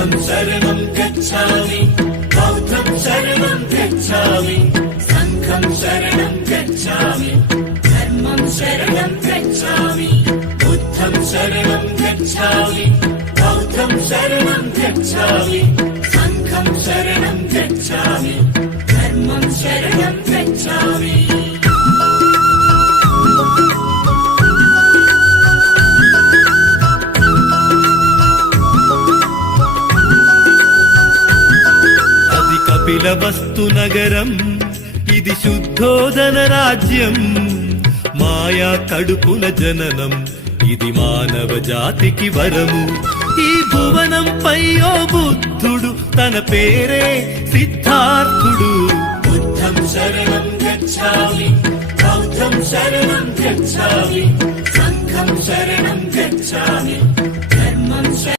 बुद्धं शरणं गच्छामि बौद्धं शरणं गच्छामि संघं शरणं गच्छामि धर्मं शरणं गच्छामि बुद्धं शरणं गच्छामि बौद्धं शरणं गच्छामि संघं शरणं गच्छामि धर्मं शरणं गच्छामि కపిలవస్తు నగరం ఇది శుద్ధోదన రాజ్యం మాయా కడుపుల జననం ఇది మానవ జాతికి వరము ఈ భువనంపై ఓ బుద్ధుడు తన పేరే సిద్ధార్థుడు बुद्धं शरणं गच्छामि बौद्धं शरणं गच्छामि संघं शरणं गच्छामि